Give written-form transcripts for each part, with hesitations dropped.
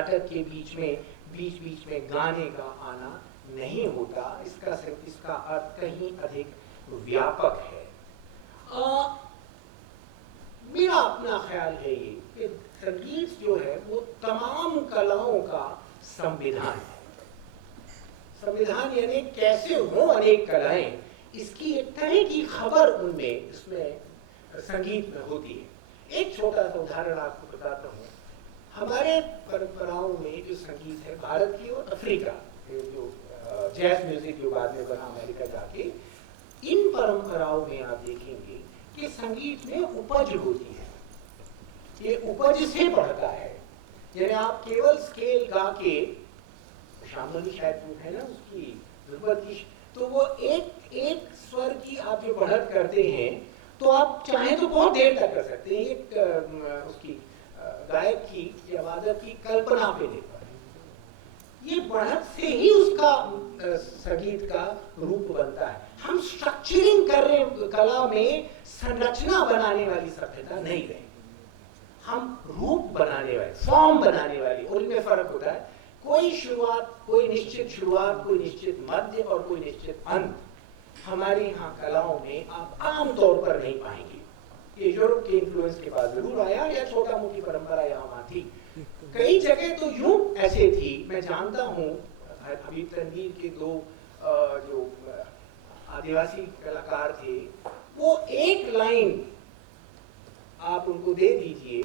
नाटक के बीच बीच में गाने का आना नहीं होता। इसका अर्थ कहीं अधिक व्यापक है। मेरा अपना ख्याल है ये कि संगीत जो है वो तमाम कलाओं का संविधान है। संविधान यानी कैसे हो अनेक कलाएं, इसकी एक तरह की खबर इसमें संगीत में होती है। एक छोटा सा उदाहरण आपको बताता हूँ। हमारे परंपराओं में जो संगीत है, भारत की और अफ्रीका जो जैज म्यूजिक जो बाद में बना अमेरिका जाके, इन परंपराओं में आप देखेंगे कि संगीत में उपज होती है। ये उपज से बढ़ता है। यानी आप केवल स्केल गा के, शामली शायद वो है ना उसकी जरूरत की, तो वो एक स्वर की आप जो बढ़त करते हैं तो आप चाहें तो बहुत देर तक कर सकते हैं। एक उसकी गायक की या वादक की कल्पना पे निर्भर है। ये बढ़त से ही उसका संगीत का रूप बनता है। हम स्ट्रक्चरिंग कर रहे कला में संरचना बनाने वाली सभ्यता नहीं रहे, हम रूप बनाने वाले, फॉर्म बनाने वाली, और इनमें फर्क होता है। कोई शुरुआत, कोई निश्चित शुरुआत, कोई निश्चित मध्य और कोई निश्चित अंत हमारे यहाँ कलाओं में आप आमतौर पर नहीं पाएंगे। ये यूरोप के इन्फ्लुएंस के बाद जरूर आया या छोटा मोटी परंपरा यहाँ थी। कई जगह तो यूं ऐसे थी, मैं जानता हूँ अभी तनवीर के दो जो आदिवासी कलाकार थे, वो एक लाइन आप उनको दे दीजिए,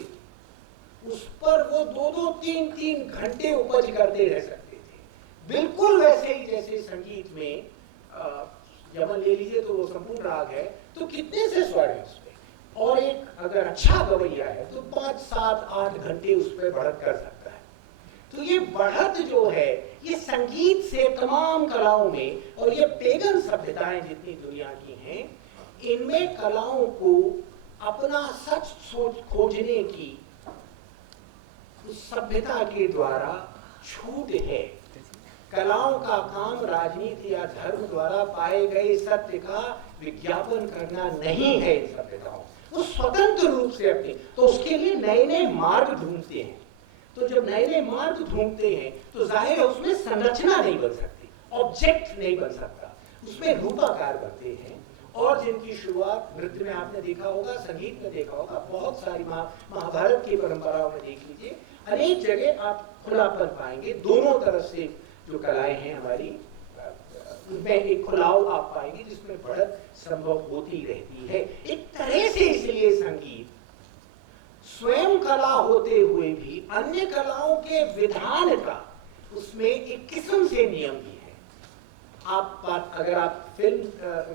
उस पर वो दो तीन घंटे उपज करते रह सकते थे। बिल्कुल वैसे ही जैसे संगीत में यमन ले लीजिए तो वो संपूर्ण राग है, तो कितने से स्वर है उसमें, और एक अगर अच्छा गवैया है तो 5, 7, 8 घंटे उस पर बढ़त कर सकता है। तो ये बढ़त जो है ये संगीत से तमाम कलाओं में, और ये पेगन सभ्यताएं जितनी दुनिया की हैं, इनमें कलाओं को अपना सच सोच खोजने की उस सभ्यता के द्वारा छूट है। कलाओं का काम राजनीति या धर्म द्वारा पाए गए सत्य का विज्ञापन करना नहीं है। इन सभ्यताओं वो स्वतंत्र रूप से अपने, तो उसके लिए नए नए मार्ग ढूंढते हैं। तो जब नए नए मार्ग ढूंढते हैं तो जाहिर है उसमें संरचना नहीं बन सकती, ऑब्जेक्ट नहीं बन सकता, उसमें रूपाकार बनते हैं। और जिनकी शुरुआत नृत्य में आपने देखा होगा, संगीत में देखा होगा, बहुत सारी महाभारत की परंपराओं में देख लीजिए, अनेक जगह आप खुलापन पाएंगे। दोनों तरफ से जो कलाएं हैं हमारी, उनमें एक खुलाव आप पाएंगे जिसमें बढ़त संभव होती रहती है। एक तरह से इसलिए संगीत स्वयं कला होते हुए भी अन्य कलाओं के विधान का उसमें एक किस्म से नियम भी है। अगर आप फिल्म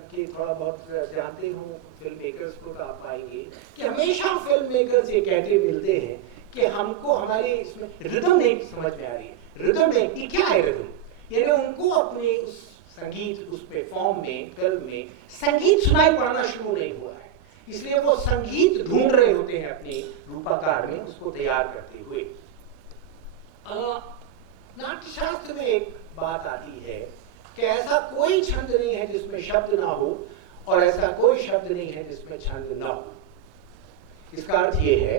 के थोड़ा बहुत जानते हो, फिल्म मेकर्स को, तो आप पाएंगे कि हमेशा फिल्म मेकर्स ये कहते मिलते हैं कि हमको हमारे इसमें रिदम नहीं समझ में आ रही है। रिदम है कि क्या है रिदम, यानी उनको अपने उस संगीत, उस पे फॉर्म में, फिल्म में संगीत सुनाई पड़ना शुरू नहीं हुआ है, इसलिए वो संगीत ढूंढ रहे होते हैं अपने रूपाकार में, उसको तैयार करते हुए। नाट्यशास्त्र में एक बात आती है कि ऐसा कोई छंद नहीं है जिसमें शब्द ना हो, और ऐसा कोई शब्द नहीं है जिसमें छंद ना हो। इसका अर्थ ये है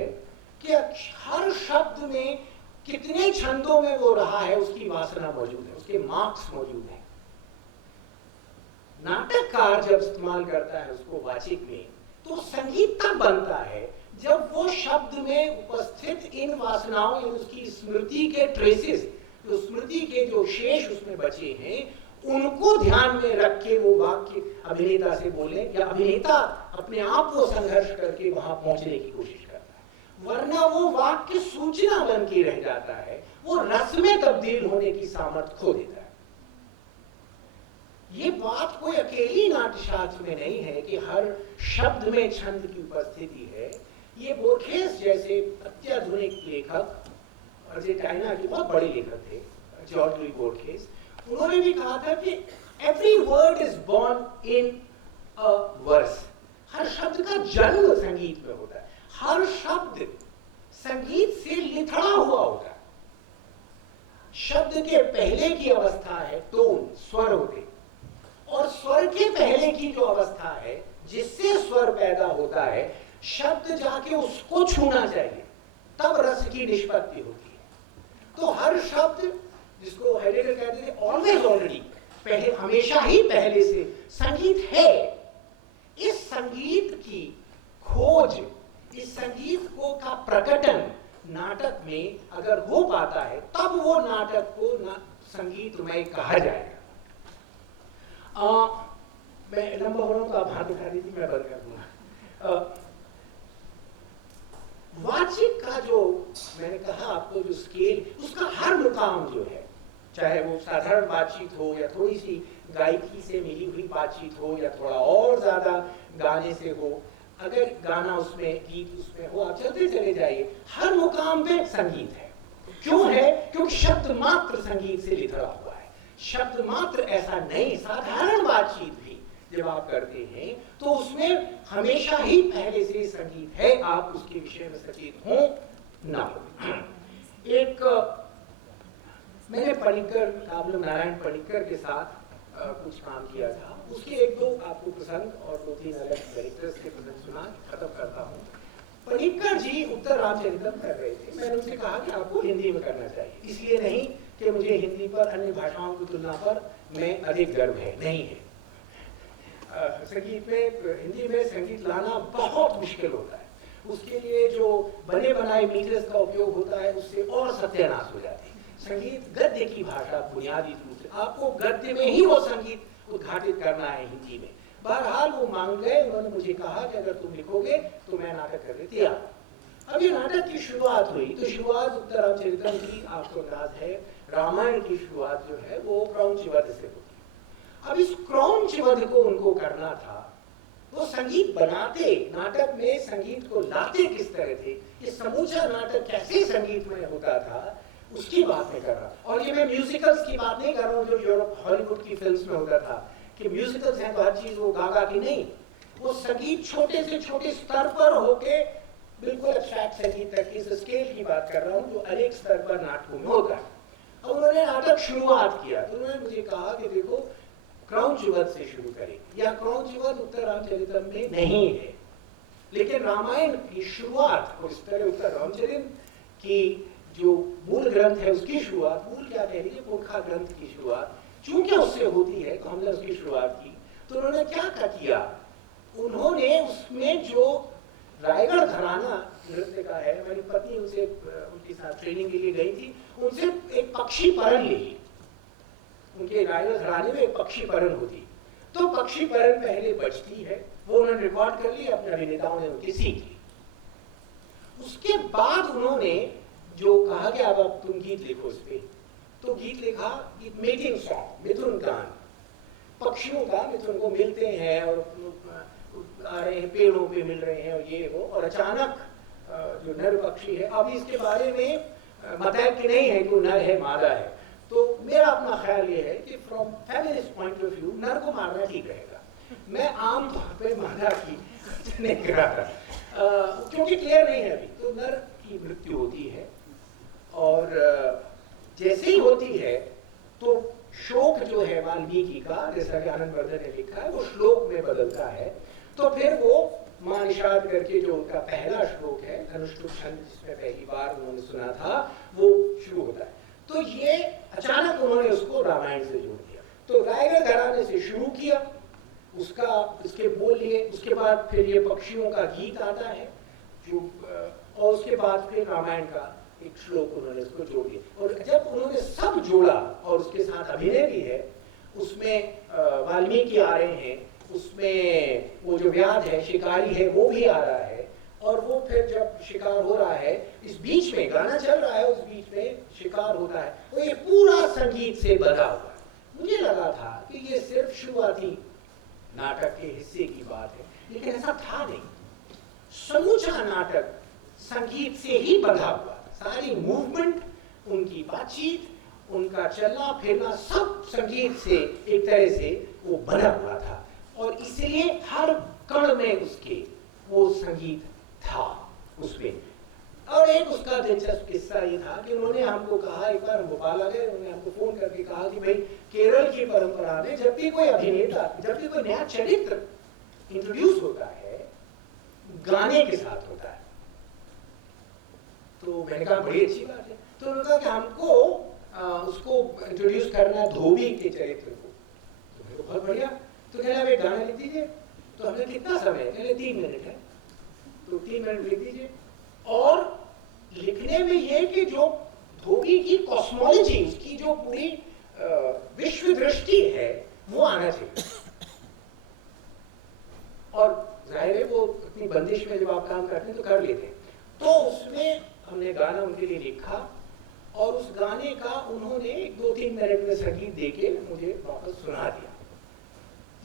कि हर शब्द में कितने छंदों में वो रहा है उसकी वासना मौजूद है, उसके मार्क्स मौजूद है। नाटककार जब इस्तेमाल करता है उसको वाचिक में, तो संगीत तब बनता है जब वो शब्द में उपस्थित इन वासनाओं, उसकी स्मृति के ट्रेसेस, जो स्मृति के जो शेष उसमें बचे हैं, उनको ध्यान में रख के वो वाक्य अभिनेता से बोले, या अभिनेता अपने आप वो संघर्ष करके वहां पहुंचने की कोशिश करता है। वरना वो वाक्य सूचना बन के रह जाता है, वो रस में तब्दील होने की सामर्थ्य खो देता है। ये बात कोई अकेली नाट्यशास्त्र में नहीं है कि हर शब्द में छंद की उपस्थिति है। ये बोर्खेस जैसे अत्याधुनिक लेखक, अर्जेंटीना के बहुत बड़े लेखक थे, जॉर्ज लुई बोर्खेस, उन्होंने भी कहा था कि every word is born in a verse. हर शब्द का जन्म संगीत में होता है। हर शब्द संगीत से लिथड़ा हुआ होता है। शब्द के पहले की अवस्था है टोन, स्वर होते, और स्वर के पहले की जो अवस्था है जिससे स्वर पैदा होता है, शब्द जाके उसको छूना चाहिए, तब रस की निष्पत्ति होती है। तो हर शब्द जिसको हेडेगर कहते थे ऑलवेज ऑलरेडी, पहले हमेशा ही पहले से संगीत है। इस संगीत की खोज, इस संगीत को का प्रकटन नाटक में अगर हो पाता है तब वो नाटक को संगीतमय कहा जाएगा। मैं लंबा हो रहा हूं तो आप हाथ उठा दीजिए, मैं बंद कर दूंगा। वाचिक का जो मैंने कहा आपको जो स्केल, उसका हर मुकाम जो है, चाहे वो साधारण बातचीत हो या थोड़ी सी गायकी से मिली हुई बातचीत हो या थोड़ा और ज्यादा गाने से हो, अगर गाना उसमें, गीत उसमें हो, आप चलते चले जाइए, हर मुकाम पे संगीत है। क्यों है? क्योंकि शब्द मात्र संगीत से लिखा हुआ है। शब्द मात्र ऐसा नहीं, साधारण बातचीत भी जब आप करते हैं तो उसमें हमेशा ही पहले से संगीत है, आप उसके विषय में सचेत हो ना हो। एक मैंने पणिक्कर, काबलम नारायण पणिक्कर के साथ कुछ काम किया था, उसके एक दो आपको प्रसंग और दो तीन अलग डायरेक्टर्स के प्रसंग सुना खत्म करता हूँ। पणिक्कर जी उत्तर रामचरितम कर रहे थे, मैंने उनसे कहा कि आपको हिंदी में करना चाहिए, इसलिए नहीं कि मुझे हिंदी पर अन्य भाषाओं की तुलना पर मैं अधिक गर्व है, नहीं है। संगीत में, हिंदी में संगीत लाना बहुत मुश्किल होता है, उसके लिए जो बने बनाए मीटर्स का उपयोग होता है उससे और सत्यानाश हो जाती है। संगीत गद्य की भाषा, बुनियादी रूप से आपको गद्य में ही वो संगीत उद्घाटित करना है हिंदी में। बहरहाल वो मांग गए, उन्होंने मुझे कहा कि अगर तुम लिखोगे तो मैं नाटक करने तैयार। अब ये नाटक की शुरुआत हुई तो शुरुआत उत्तर रामचरितम की आपको अंदाज है, रामायण की शुरुआत जो है वो क्रौंच वध से होती है। अब इस क्रौंच वध को उनको करना था, वो संगीत बनाते, नाटक में संगीत को लाते किस तरह थे, ये समूचा नाटक कैसे संगीत में होता था, उसकी बात मैं कर रहा हूं। और ये मैं म्यूजिकल्स की बात नहीं कर रहा हूं जो यूरोप हॉलीवुड की फिल्म्स में होता था कि म्यूजिकल्स हैं तो हर चीज वो गागा की नहीं, वो संगीत छोटे से छोटे स्तर पर होके बिल्कुल एब्स्ट्रैक्ट संगीत तक इस स्केल की बात कर रहा हूं जो अनेक स्तर पर नाटकों में होता है। अब उन्होंने नाटक शुरुआत किया तो उन्होंने मुझे कहा कि देखो क्रौंच वध से शुरू करें, या क्रौंच वध उत्तर रामचरितम में नहीं है, लेकिन रामायण की शुरुआत और इस तरह उत्तर रामचरितम की जो मूल ग्रंथ है उसकी शुरुआत, मूल क्या कह लीजिए पुरखा ग्रंथ की शुरुआत चूंकि उससे होती है तो हमने उसकी शुरुआत की। तो उन्होंने क्या किया, उन्होंने उसमें जो रायगढ़ घराना नृत्य का है, मेरी पत्नी उनसे उनके साथ ट्रेनिंग के लिए गई थी, उनसे एक पक्षी परन ले ली, उनके रायगढ़ घराने में एक पक्षी परन होती, तो पक्षी परन पहले बजती है, वो उन्होंने रिकॉर्ड कर ली, अपने अभिनेताओं ने उनकी सीख ली। उसके बाद उन्होंने जो कहा कि अब तुम गीत लिखो इस पे, तो गीत लिखा, मेटिंग सॉन्ग, मिथुन गान, पक्षियों का मिथुन को मिलते हैं और आ रहे हैं, पेड़ों पे मिल रहे हैं और ये वो, और अचानक जो नर पक्षी है, अब इसके बारे में मतलब कि नहीं है कि नर है मादा है, तो मेरा अपना ख्याल ये है कि from feminist point of view नर को मारना ठीक रहेगा। मैं आम तौर पे मादा की नहीं कर रहा क्योंकि क्लियर नहीं है अभी, तो नर की मृत्यु होती है और जैसे ही होती है तो शोक जो है वाल्मीकि का, जैसा कि आनंदवर्धन ने लिखा है, वो श्लोक में बदलता है। तो फिर वो मां निषाद करके जो उनका पहला श्लोक है, धनुष्टुप छंद जिसमें पहली बार उन्होंने सुना था, वो शुरू होता है। तो ये अचानक उन्होंने उसको रामायण से जोड़ दिया, तो रायगढ़ घराने से शुरू किया, उसका इसके बोल लिए, उसके बाद फिर ये पक्षियों का गीत आता है जो, और उसके बाद फिर रामायण का एक श्लोक उन्होंने उसको जोड़ दिया। और जब उन्होंने सब जोड़ा और उसके साथ अभिनय भी है, उसमें वाल्मीकि आ रहे हैं, उसमें वो जो व्याध है, शिकारी है, वो भी आ रहा है, और वो फिर जब शिकार हो रहा है, इस बीच में गाना चल रहा है, उस बीच में शिकार होता है, तो ये पूरा संगीत से बंधा हुआ है। मुझे लगा था कि ये सिर्फ शुरुआती नाटक के हिस्से की बात है, लेकिन ऐसा था नहीं, समूचा नाटक संगीत से ही बंधा हुआ, सारी मूवमेंट, उनकी बातचीत, उनका चलना फिरना सब संगीत से एक तरह से वो बना हुआ था, और इसलिए हर कण में उसके वो संगीत था उसमें। और एक उसका दिलचस्प किस्सा ये था कि उन्होंने हमको कहा, एक बार हम भोपाल आ गए, उन्होंने हमको फोन करके कहा कि भाई केरल की परंपरा में जब भी कोई अभिनेता, जब भी कोई नया चरित्र इंट्रोड्यूस होता है, गाने के साथ होता है। तो मैंने कहा बड़ी अच्छी बात है। तो उन्होंने कहा कि हमको उसको इंट्रोड्यूस करना है धोबी के चरित्र को। तो मेरे को बहुत बढ़िया, तो कहना एक गाना लिख दीजिए। तो हमने कितना समय, कहने 3 मिनट है, तो 3 मिनट लिख दीजिए। और लिखने में ये कि जो धोबी की कॉस्मोलॉजी, उसकी जो पूरी विश्व दृष्टि है वो आना चाहिए। और जाहिर है वो इतनी बंदिश में जब आप काम करते हैं तो कर लेते हैं। तो उसमें हमने गाना उनके लिए लिखा और उस गाने का उन्होंने 2-3 मिनट में संगीत देके मुझे वापस सुना दिया।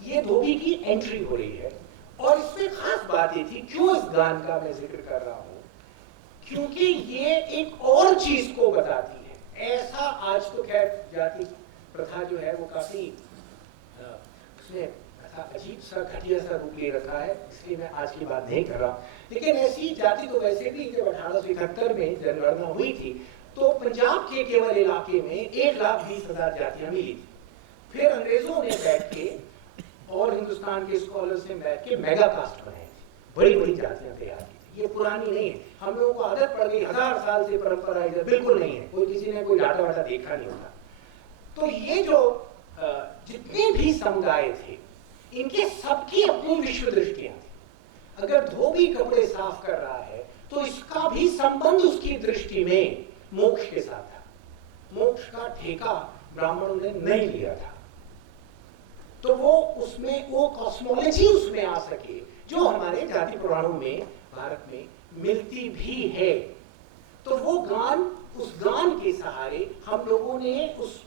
ये धोबी की एंट्री हो रही है। और इसमें खास बात ये थी, क्यों इस गान का मैं जिक्र कर रहा हूं, क्योंकि ये एक और चीज को बताती है। ऐसा आज तो खैर जाति प्रथा जो है वो काफी उसने अजीब सा घटिया सा रूप ले रखा है, इसलिए मैं आज की बात नहीं कर रहा। लेकिन ऐसी जाति तो वैसे भी जब 1871 में जनगणना हुई थी तो पंजाब के केवल इलाके में 1,20,000 जातियां मिली थी। फिर अंग्रेजों ने बैठ के और हिंदुस्तान के स्कॉलर्स ने बैठ के मेगा कास्ट बनाई थी, बड़ी बड़ी जातियां तैयार की थी। ये पुरानी नहीं है, हम लोगों को आदत पड़ गई, 1000 साल से परंपरा इधर बिल्कुल नहीं है। कोई किसी ने कोई डाटा वाटा देखा नहीं होता। तो ये जो जितने भी समुदाय थे इनके सबकी अपनी विश्व दृष्टियां थी। अगर धोबी कपड़े साफ कर रहा है तो इसका भी संबंध उसकी दृष्टि में मोक्ष के साथ था। मोक्ष का ठेका ब्राह्मणों ने नहीं लिया था, तो वो उसमें वो कॉस्मोलॉजी उसमें आ सके जो हमारे जाति पुराणों में भारत में मिलती भी है। तो वो गान, उस गान के सहारे हम लोगों ने उस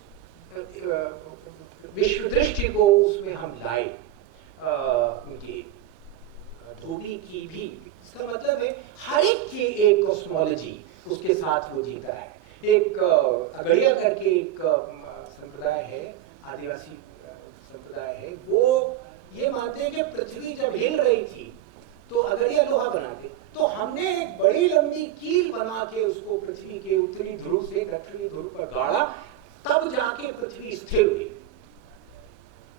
विश्व दृष्टि को उसमें हम लाए। उनकी धोबी की भी, इसका मतलब है हर एक की एक कॉस्मोलॉजी उसके साथ वो जीता है। एक अगड़िया करके एक संप्रदाय है, आदिवासी संप्रदाय है, वो ये मानते हैं कि पृथ्वी जब हिल रही थी तो अगड़िया लोहा बनाते, तो हमने एक बड़ी लंबी कील बना के उसको पृथ्वी के उत्तरी ध्रुव से दक्षिणी ध्रुव पर गाड़ा, तब जाके पृथ्वी स्थिर हुई।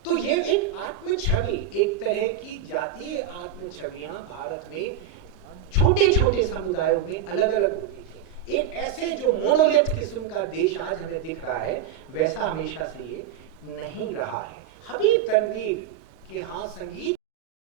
तो ये एक आत्म छवि, एक तरह की जातीय आत्म छवियां भारत में छोटे छोटे समुदायों में अलग अलग होती थी। एक ऐसे जो मोनोलिथ किस्म का देश आज हमें दिख रहा है, वैसा हमेशा से ये नहीं रहा है। हबीब तनवीर के हाँ संगीत